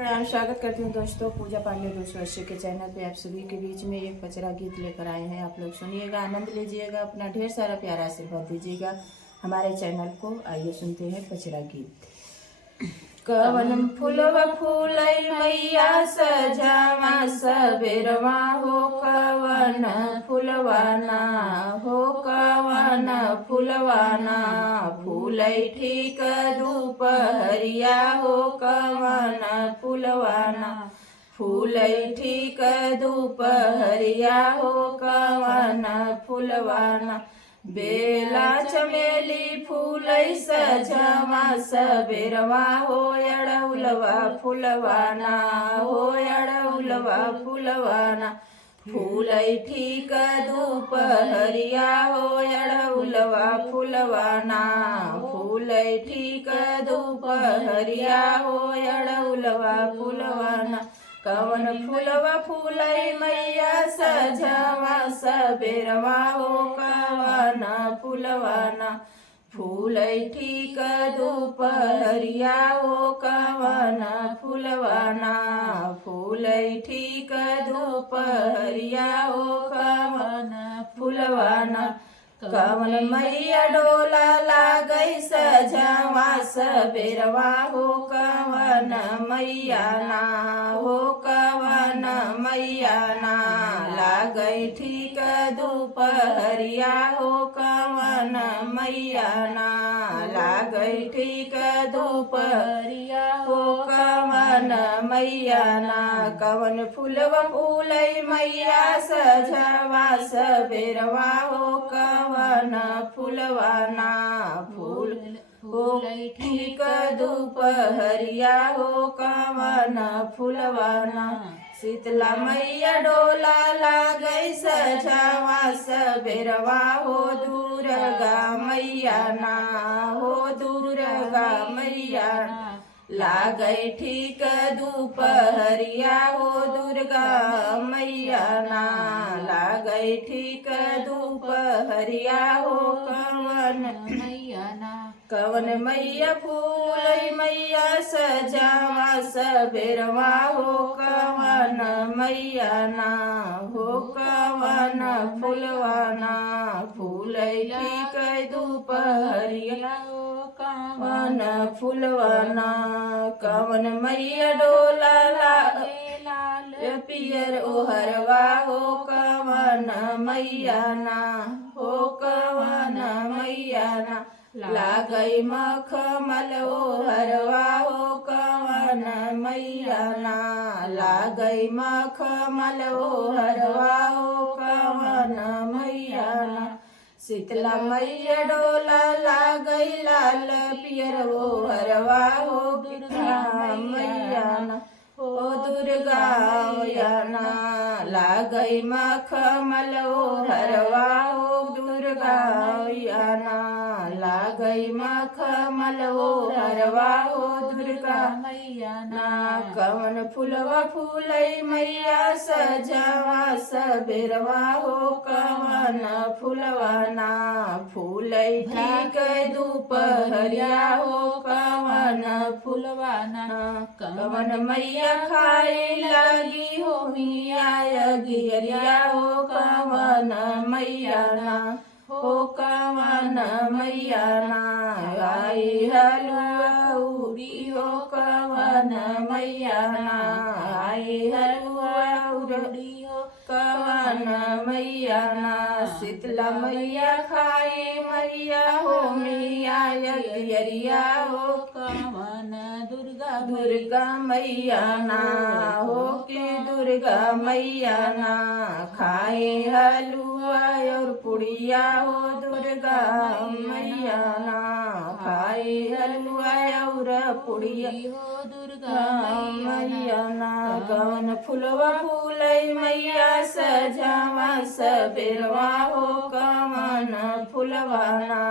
प्रणाम। स्वागत करती हूँ दोस्तों पूजा पांडे 280 के चैनल पे। आप सभी के बीच में एक पचरा गीत लेकर आए हैं। आप लोग सुनिएगा, आनंद लीजिएगा, अपना ढेर सारा प्यारा आशीर्वाद दीजिएगा हमारे चैनल को। आइए सुनते हैं पचरा गीत। कवन फूलवा फूलई मैया सजावा सबेरवा हो, कवन फूलवाना हो, कवन फूलवाना फूलई ठीक दोपहरिया हो, कवन फूलवाना फूलई ठीक दोपहरिया हो, कवन फूलवाना बेला चमेली फूलई सजवा सबेरवा हो, अड़उलवा फूलवाना हो, अड़उलवा फूलवाना फूलई ठीक दोपहरिया हो, अड़उलवा फूलवाना फूलई ठीक दोपहरिया हो, अड़उलवा फूलवाना कवन फूलवा फूलई मैया सजवा सबेरवा हो, कवन फूलवाना फूलई ठीक दोपहरिया हो, कवन फूलवाना फूलई ठीक दोपहरिया हो, कवन फूलवाना कवन मैया डोला लागई सजवा सबेरवा हो, कवन मैया ना हो, कवन मैया ना लागई ठीक दोपहरिया हो, कवन मैया ना लागई ठीक दोपहरिया हो, कवन मैया ना कवन फूलवा फूलई मैया सजवा सबेरवा हो, कवन फूलवाना फूल फूलई ठीक दोपहरिया हो, कवन फूलवाना शीतला मैया डोला लागई सजवा सबेरवा हो, दुर्गा मैया ना हो, दुर्गा मैया लागई ठीक दोपहरिया हो, दुर्गा मैया ना लागई ठीक दोपहरिया हो, कवन मैया ना कवन मैया फूलई मैया सजावा सबेरवा हो, कवन मैया ना हो, कवन फूलवाना फूलई ठीक दोपहरिया हो, कवन फूलवाना कवन मैया डोला लाल पियर ओहरवा हो, कवन मैया ना हो, कवन मैया ना लागई मखमल ओहरवा हो, कवन मैया ना लागई मखमल ओहरवा हो, कवन मैया ना शीतला मैया डोला लागई लाल पियर ओहरवा हो, दुर्गा मैया ना हो, दुर्गा मैया ना लागई मखमल ओहरवा हो, दुर्गा मैया ना लागई मखमल ओहरवा हो, दुर्गा मैया ना कवन फूलवा फूलई मैया सजवा सबेरवा हो, कवन फूलवाना फूलई ठीक दोपहरिया हो, कवन फूलवाना कवन मैया खाए लगी हो मिया गिरिया हो, कवन मैया ना हो, कवन मैया ना आई हलुआ उड़ी हो, कवन मैया ना आई हलुआ उड़ी हो, कवन मैया ना शीतला मैया खाए मैया हो मिया गिरिया हो, कवन दुर्गा मैया ना हो कि दुर्गा मैया ना खाए हलुआ और पुड़िया हो, दुर्गा मैया ना खाए हलुआ और पुड़िया हो, दुर्गा मैया ना कवन फूलवा फूलई मैया सजवा सबेरवा हो, कवन फूलवाना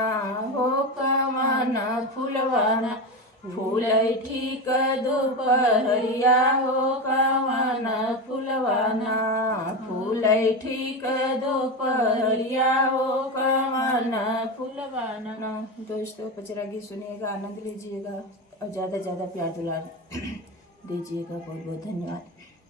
हो, कवन फूलवाना फूलई ठीक दोपहरिया हो, कवन फूलवाना फूलई ठीक दोपहरिया हो, कवन फूलवाना। दोस्तों पचरा गीत सुनिएगा, आनंद लीजिएगा और ज़्यादा से ज़्यादा प्यार दुलार दीजिएगा। बहुत बहुत धन्यवाद।